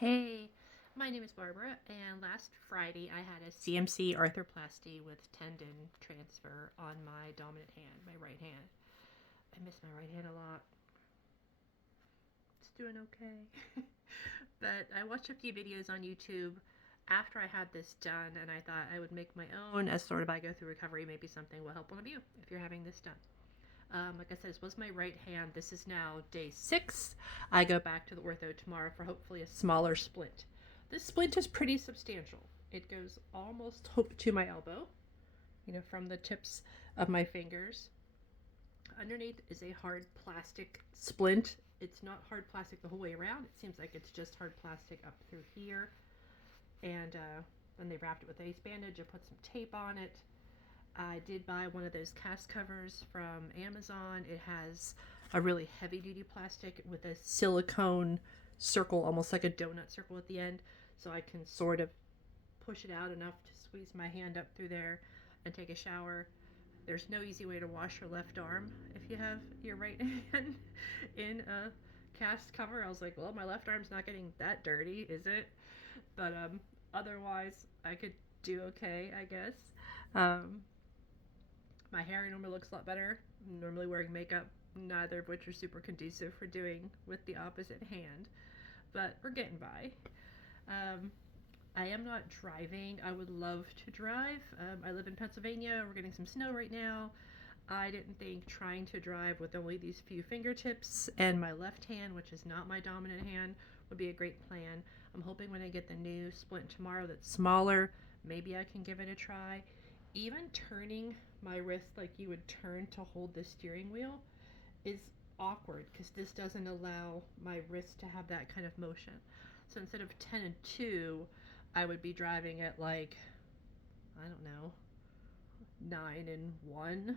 Hey, my name is Barbara, and last Friday I had a CMC arthroplasty with tendon transfer on my dominant hand, my right hand. I miss my right hand a lot. It's doing okay. But I watched a few videos on YouTube after I had this done, and I thought I would make my own as sort of I go through recovery. Maybe something will help one of you if you're having this done. Like I said, this was my right hand. This is now day 6. I go back to the ortho tomorrow for hopefully a smaller splint. This splint is pretty substantial. It goes almost to my elbow, from the tips of my fingers. Underneath is a hard plastic splint. It's not hard plastic the whole way around. It seems like it's just hard plastic up through here. And then they wrapped it with ace bandage and put some tape on it. I did buy one of those cast covers from Amazon. It has a really heavy duty plastic with a silicone circle, almost like a donut circle at the end, so I can sort of push it out enough to squeeze my hand up through there and take a shower. There's no easy way to wash your left arm if you have your right hand in a cast cover. I was like, well, my left arm's not getting that dirty, is it? But otherwise, I could do okay, I guess. Um, my hair normally looks a lot better. I'm normally wearing makeup, neither of which are super conducive for doing with the opposite hand, but we're getting by. Um, I am not driving. I would love to drive. I live in Pennsylvania. We're getting some snow right now. I didn't think trying to drive with only these few fingertips and my left hand, which is not my dominant hand, would be a great plan. I'm hoping when I get the new splint tomorrow that's smaller, maybe I can give it a try. Even turning my wrist like you would turn to hold the steering wheel is awkward because this doesn't allow my wrist to have that kind of motion. So instead of 10 and 2, I would be driving at like, I don't know, 9 and 1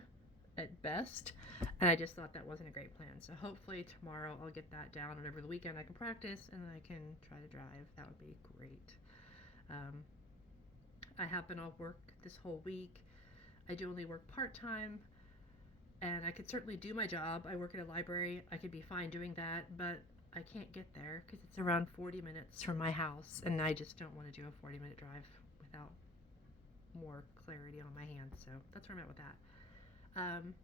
at best. And I just thought that wasn't a great plan. So hopefully tomorrow I'll get that down, and over the weekend I can practice and I can try to drive. That would be great. Um, I have been off work this whole week. I do only work part time, and I could certainly do my job. I work at a library. I could be fine doing that, but I can't get there because it's around 40 minutes from my house, and I just don't want to do a 40-minute drive without more clarity on my hands. So that's where I'm at with that. Um,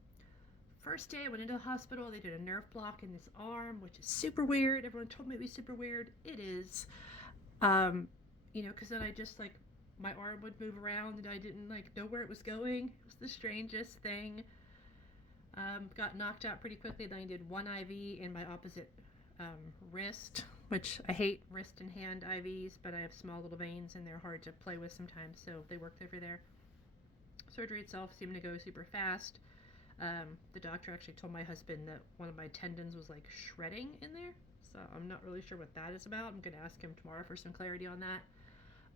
First day I went into the hospital. They did a nerve block in this arm, which is super weird. Everyone told me it was super weird. It is. Because then I just like my arm would move around and I didn't like know where it was going. It was the strangest thing. Got knocked out pretty quickly. Then I did one IV in my opposite wrist, which I hate wrist and hand IVs, but I have small little veins and they're hard to play with sometimes, so they worked over there. Surgery itself seemed to go super fast. The doctor actually told my husband that one of my tendons was like shredding in there, so I'm not really sure what that is about. I'm going to ask him tomorrow for some clarity on that.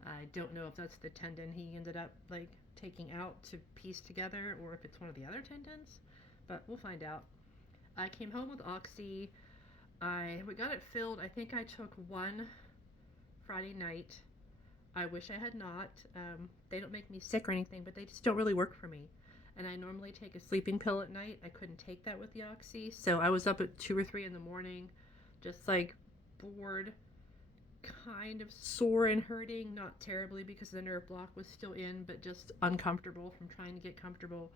I don't know if that's the tendon he ended up like taking out to piece together or if it's one of the other tendons, but we'll find out. I came home with Oxy. We got it filled. I think I took one Friday night. I wish I had not. They don't make me sick or anything, but they just don't really work for me. And I normally take a sleeping pill at night. I couldn't take that with the Oxy, so I was up at 2 or 3 in the morning, just like bored, kind of sore and hurting, not terribly because the nerve block was still in, but just uncomfortable from trying to get comfortable.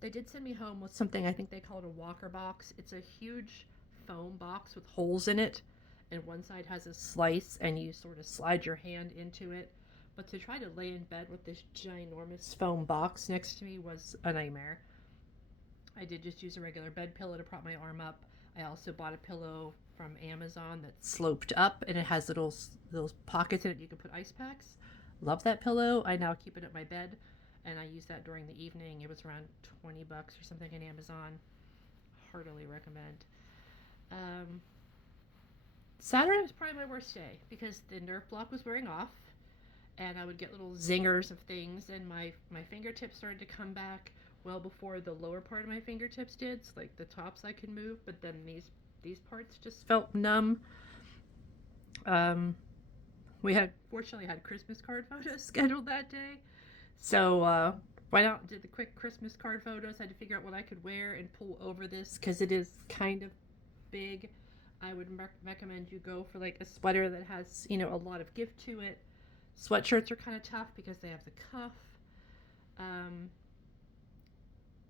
They did send me home with something I think they call it a walker box. It's a huge foam box with holes in it, and one side has a slice, and you sort of slide your hand into it. But to try to lay in bed with this ginormous foam box next to me was a nightmare. I did just use a regular bed pillow to prop my arm up. I also bought a pillow from Amazon that's sloped up and it has little pockets in it you can put ice packs. Love that pillow. I now keep it at my bed and I use that during the evening. It was around $20 or something in Amazon. Heartily recommend. Um, Saturday was probably my worst day because the nerve block was wearing off and I would get little zingers of things and my fingertips started to come back well before the lower part of my fingertips did. So like the tops I could move, but then these parts just felt numb. Um, we had fortunately had Christmas card photos scheduled that day, so went out and did the quick Christmas card photos. I had to figure out what I could wear and pull over this because it is kind of big. I would recommend you go for like a sweater that has, you know, a lot of give to it. Sweatshirts are kind of tough because they have the cuff. Um,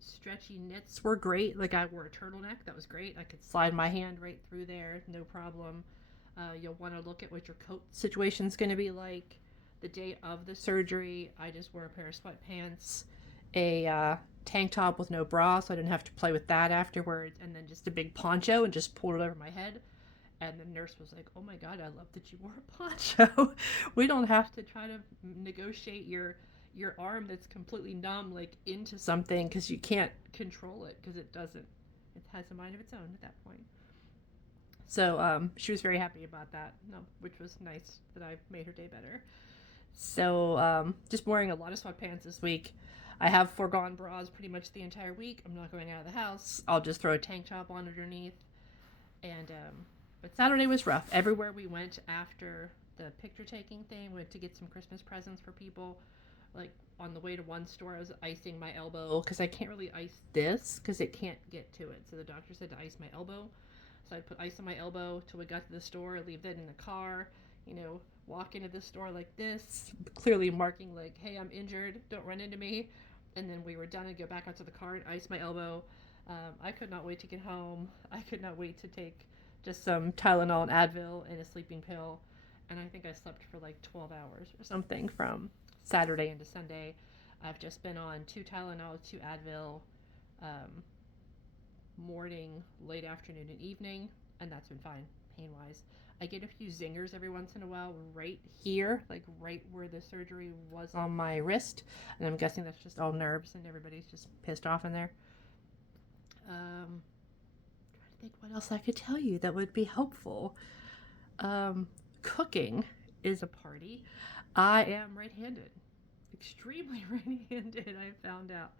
Stretchy knits were great. Like I wore a turtleneck, that was great. I could slide my hand right through there, no problem. You'll want to look at what your coat situation is going to be like. The day of the surgery, I just wore a pair of sweatpants, a tank top with no bra, so I didn't have to play with that afterwards, and then just a big poncho and just pulled it over my head. And the nurse was like, "Oh my God, I love that you wore a poncho. We don't have to try to negotiate your arm that's completely numb like into something because you can't control it because it doesn't. It has a mind of its own at that point." So she was very happy about that, no, which was nice that I made her day better. So just wearing a lot of sweatpants this week. I have foregone bras pretty much the entire week. I'm not going out of the house. I'll just throw a tank top on underneath. And but Saturday was rough. Everywhere we went after the picture taking thing, we went to get some Christmas presents for people. Like on the way to one store, I was icing my elbow because I can't really ice this because it can't get to it. So the doctor said to ice my elbow. So I'd put ice on my elbow till we got to the store, leave that in the car, you know, walk into the store like this, clearly marking like, hey, I'm injured, don't run into me. And then we were done and go back out to the car and ice my elbow. I could not wait to get home. I could not wait to take just some Tylenol and Advil and a sleeping pill. And I think I slept for like 12 hours or something from Saturday into Sunday. I've just been on 2 Tylenol, 2 Advil, um, morning, late afternoon, and evening, and that's been fine pain wise. I get a few zingers every once in a while right here, like right where the surgery was on my wrist, and I'm guessing that's just all nerves and everybody's just pissed off in there. Trying to think what else I could tell you that would be helpful. Um, Cooking is a party. I am right-handed, extremely right-handed. I found out.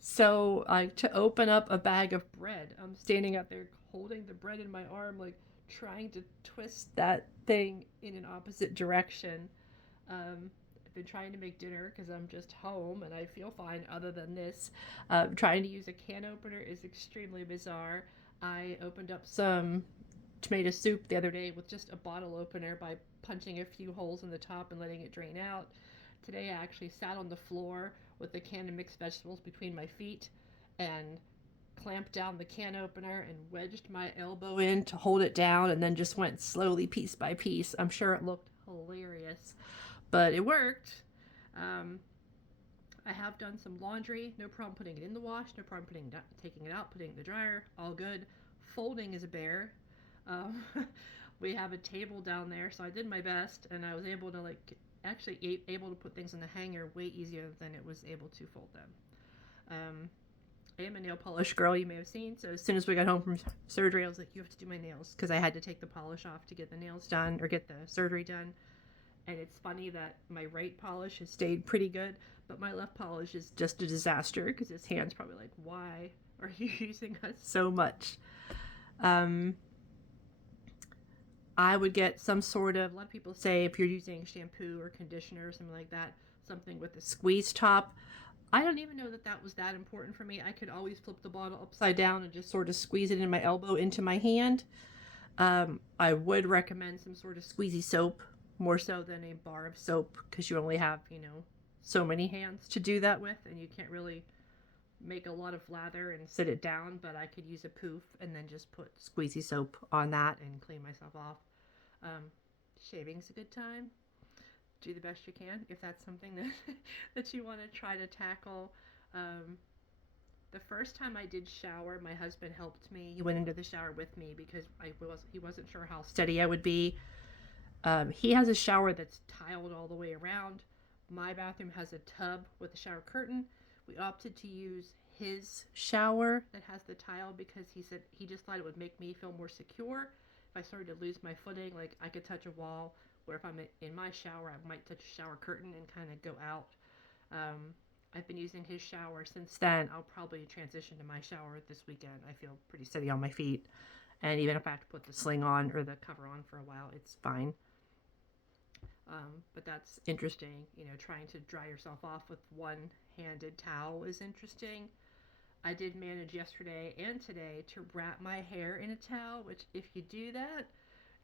So, to open up a bag of bread, I'm standing out there holding the bread in my arm, like trying to twist that thing in an opposite direction. I've been trying to make dinner because I'm just home and I feel fine other than this. Trying to use a can opener is extremely bizarre. I opened up some tomato soup the other day with just a bottle opener by punching a few holes in the top and letting it drain out. Today I actually sat on the floor with a can of mixed vegetables between my feet and clamped down the can opener and wedged my elbow in to hold it down and then just went slowly piece by piece. I'm sure it looked hilarious, but it worked. Um, I have done some laundry, no problem putting it in the wash, no problem taking it out, putting it in the dryer, all good. Folding is a bear. Um, we have a table down there, so I did my best, and I was able to actually able to put things in the hanger way easier than it was able to fold them. I am a nail polish girl, you may have seen, so as soon as we got home from surgery, I was like, you have to do my nails, because I had to take the polish off to get the nails done, or get the surgery done. And it's funny that my right polish has stayed pretty good, but my left polish is just a disaster, because his hand's probably like, why are you using us so much? I would get some sort of, a lot of people say if you're using shampoo or conditioner or something like that, something with a squeeze top. I don't even know that that was that important for me. I could always flip the bottle upside down and just sort of squeeze it in my elbow into my hand. I would recommend some sort of squeezy soap, more so than a bar of soap, because you only have, so many hands to do that with, and you can't really make a lot of lather and sit it down, but I could use a poof and then just put squeezy soap on that and clean myself off. Um, Shaving's a good time. Do the best you can if that's something that that you want to try to tackle. Um, the first time I did shower, my husband helped me. He went into the shower with me because he wasn't sure how steady I would be. He has a shower that's tiled all the way around. My bathroom has a tub with a shower curtain. We opted to use his shower that has the tile because he said he just thought it would make me feel more secure. If I started to lose my footing, like I could touch a wall, where if I'm in my shower, I might touch a shower curtain and kind of go out. I've been using his shower since then. I'll probably transition to my shower this weekend. I feel pretty steady on my feet. And even if I have to put the sling on or the cover on for a while, it's fine. But that's interesting. Trying to dry yourself off with one-handed towel is interesting. I did manage yesterday and today to wrap my hair in a towel, which if you do that,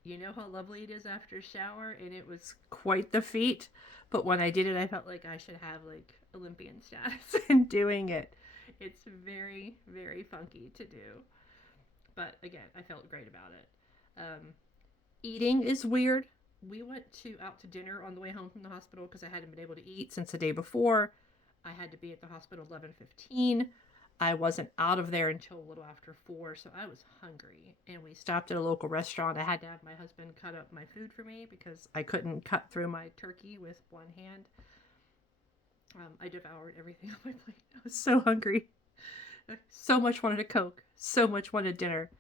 you know how lovely it is after a shower, and it was quite the feat. But when I did it, I felt like I should have like Olympian status in doing it. It's very, very funky to do. But again, I felt great about it. Eating is weird. We went out to dinner on the way home from the hospital because I hadn't been able to eat since the day before. I had to be at the hospital 11:15. I wasn't out of there until a little after 4, so I was hungry. And we stopped at a local restaurant. I had to have my husband cut up my food for me because I couldn't cut through my turkey with one hand. I devoured everything on my plate. I was so hungry. So much wanted a Coke. So much wanted dinner.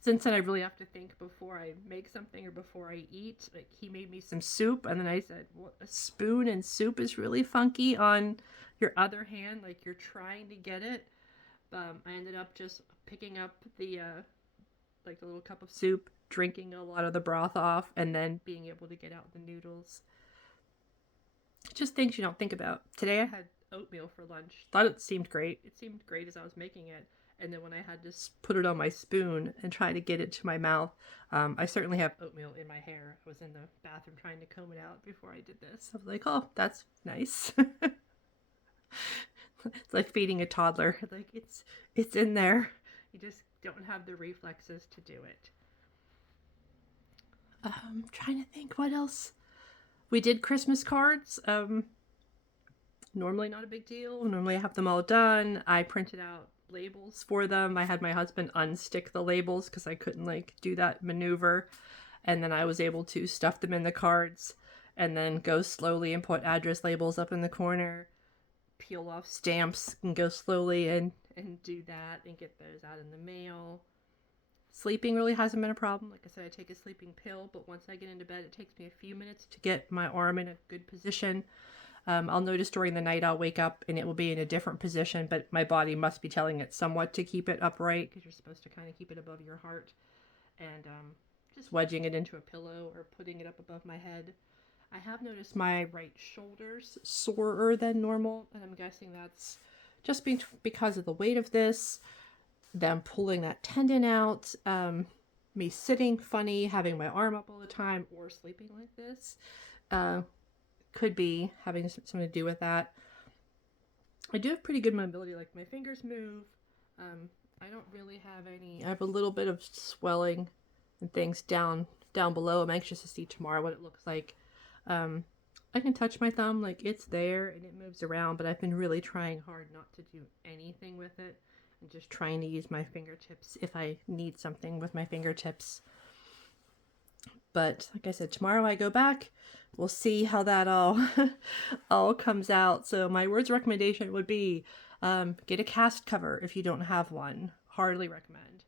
Since then, I really have to think before I make something or before I eat. Like, he made me some soup, and then I said, well, a spoon and soup is really funky on your other hand, like you're trying to get it. I ended up just picking up the little cup of soup, drinking a lot of the broth off, and then being able to get out the noodles. Just things you don't think about. Today I had oatmeal for lunch. Thought it seemed great. It seemed great as I was making it. And then when I had to put it on my spoon and try to get it to my mouth, I certainly have oatmeal in my hair. I was in the bathroom trying to comb it out before I did this. I was like, oh, that's nice. It's like feeding a toddler. Like, it's in there. You just don't have the reflexes to do it. I'm trying to think what else. We did Christmas cards. Normally not a big deal. Normally I have them all done. I printed out labels for them. I had my husband unstick the labels because I couldn't do that maneuver. And then I was able to stuff them in the cards and then go slowly and put address labels up in the corner, peel off stamps and go slowly and do that and get those out in the mail. Sleeping really hasn't been a problem. Like I said, I take a sleeping pill, but once I get into bed, it takes me a few minutes to get my arm in a good position. I'll notice during the night I'll wake up and it will be in a different position, but my body must be telling it somewhat to keep it upright because you're supposed to kind of keep it above your heart. And just wedging it into a pillow or putting it up above my head. I have noticed my right shoulder's sorer than normal, and I'm guessing that's just because of the weight of this, them pulling that tendon out, me sitting funny, having my arm up all the time, or sleeping like this. Could be having something to do with that. I do have pretty good mobility, like my fingers move. I don't really have any. I have a little bit of swelling and things down below. I'm anxious to see tomorrow what it looks like. I can touch my thumb, like it's there and it moves around, but I've been really trying hard not to do anything with it and just trying to use my fingertips if I need something with my fingertips. But like I said, tomorrow I go back. We'll see how that all comes out. So my words of recommendation would be get a cast cover if you don't have one. Hardly recommend.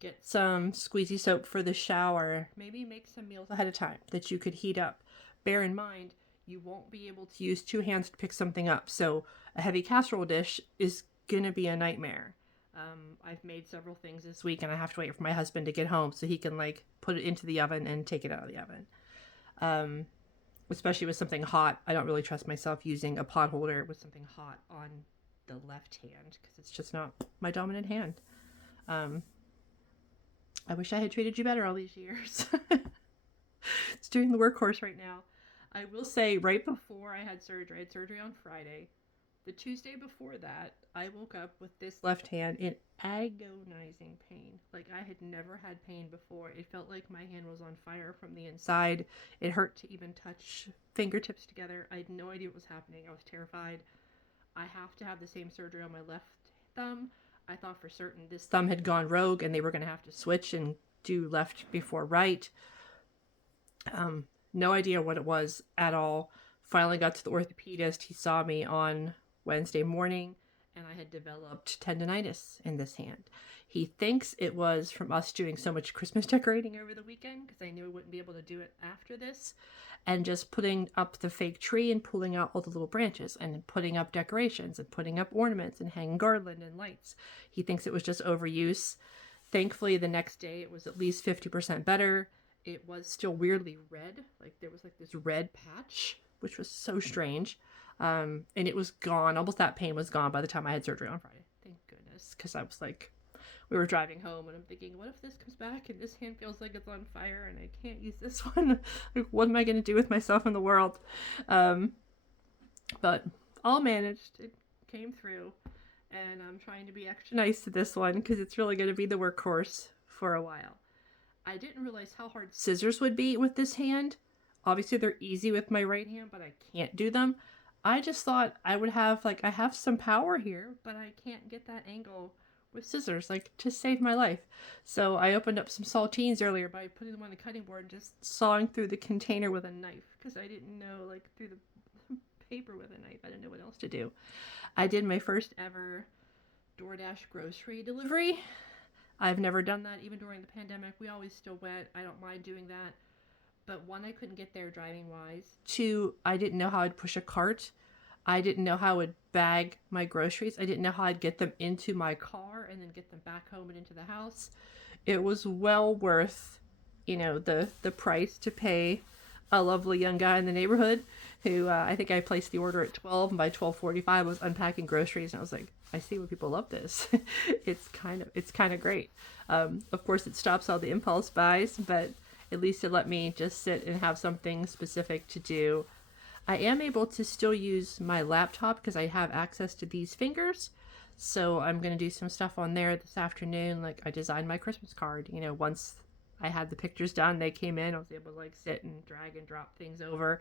Get some squeezy soap for the shower. Maybe make some meals ahead of time that you could heat up. Bear in mind, you won't be able to use two hands to pick something up. So a heavy casserole dish is going to be a nightmare. I've made several things this week and I have to wait for my husband to get home so he can put it into the oven and take it out of the oven. Especially with something hot. I don't really trust myself using a pot holder with something hot on the left hand because it's just not my dominant hand. I wish I had treated you better all these years. It's doing the workhorse right now. I will say right before I had surgery on Friday. The Tuesday before that, I woke up with this left hand in agonizing pain. Like I had never had pain before. It felt like my hand was on fire from the inside. It hurt to even touch fingertips together. I had no idea what was happening. I was terrified. I have to have the same surgery on my left thumb. I thought for certain this thumb had gone rogue and they were going to have to switch and do left before right. No idea what it was at all. Finally got to the orthopedist. He saw me on Wednesday morning and I had developed tendonitis in this hand. He thinks it was from us doing so much Christmas decorating over the weekend because I knew I wouldn't be able to do it after this, and just putting up the fake tree and pulling out all the little branches and putting up decorations and putting up ornaments and hanging garland and lights. He thinks it was just overuse. Thankfully, the next day it was at least 50% better. It was still weirdly red. There was this red patch, which was so strange. And it was gone. Almost that pain was gone by the time I had surgery on Friday. Thank goodness. Because I was like, we were driving home and I'm thinking, what if this comes back and this hand feels like it's on fire and I can't use this one? Like, what am I going to do with myself in the world? But all managed. It came through. And I'm trying to be extra nice to this one because it's really going to be the workhorse for a while. I didn't realize how hard scissors would be with this hand. Obviously, they're easy with my right hand, but I can't do them. I just thought I would have, like, I have some power here, but I can't get that angle with scissors, like, to save my life. So I opened up some saltines earlier by putting them on the cutting board and just sawing through the container with a knife because I didn't know, like, through the paper with a knife. I didn't know what else to do. I did my first ever DoorDash grocery delivery. I've never done that even during the pandemic. We always still went. I don't mind doing that. But one, I couldn't get there driving wise. Two, I didn't know how I'd push a cart. I didn't know how I would bag my groceries. I didn't know how I'd get them into my car and then get them back home and into the house. It was well worth, the price to pay a lovely young guy in the neighborhood who I think I placed the order at 12 and by 12:45 I was unpacking groceries and I was like, I see why people love this. It's kind of great. Of course it stops all the impulse buys, but at least it let me just sit and have something specific to do. I am able to still use my laptop because I have access to these fingers. So I'm going to do some stuff on there this afternoon. Like I designed my Christmas card, once I had the pictures done, they came in, I was able to like sit and drag and drop things over.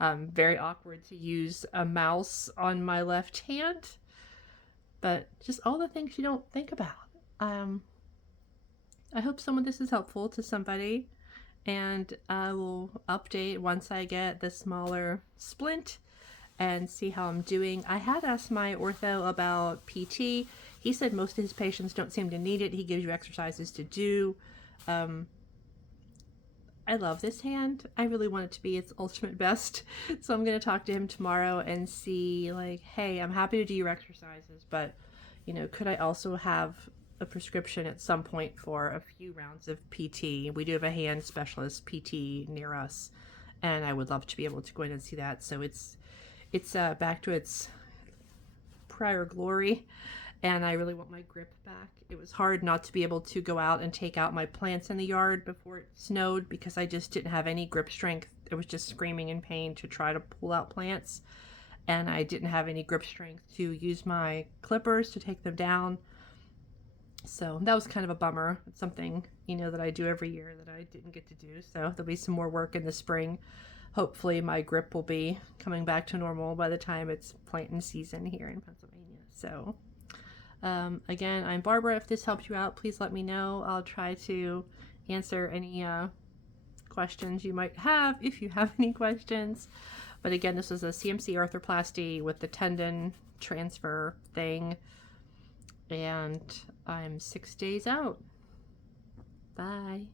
Very awkward to use a mouse on my left hand, but just all the things you don't think about. I hope some of this is helpful to somebody, and I will update once I get the smaller splint and see how I'm doing. I had asked my ortho about PT. He said most of his patients don't seem to need it. He gives you exercises to do. I love this hand. I really want it to be its ultimate best. So I'm going to talk to him tomorrow and see, like, hey, I'm happy to do your exercises, but, could I also have a prescription at some point for a few rounds of PT? We do have a hand specialist PT near us, and I would love to be able to go in and see that. So it's back to its prior glory, and I really want my grip back. It was hard not to be able to go out and take out my plants in the yard before it snowed because I just didn't have any grip strength. I was just screaming in pain to try to pull out plants, and I didn't have any grip strength to use my clippers to take them down. So that was kind of a bummer. It's something, that I do every year that I didn't get to do. So there'll be some more work in the spring. Hopefully my grip will be coming back to normal by the time it's planting season here in Pennsylvania. So again, I'm Barbara. If this helped you out, please let me know. I'll try to answer any questions you might have if you have any questions. But again, this is a CMC arthroplasty with the tendon transfer thing. And I'm 6 days out. Bye.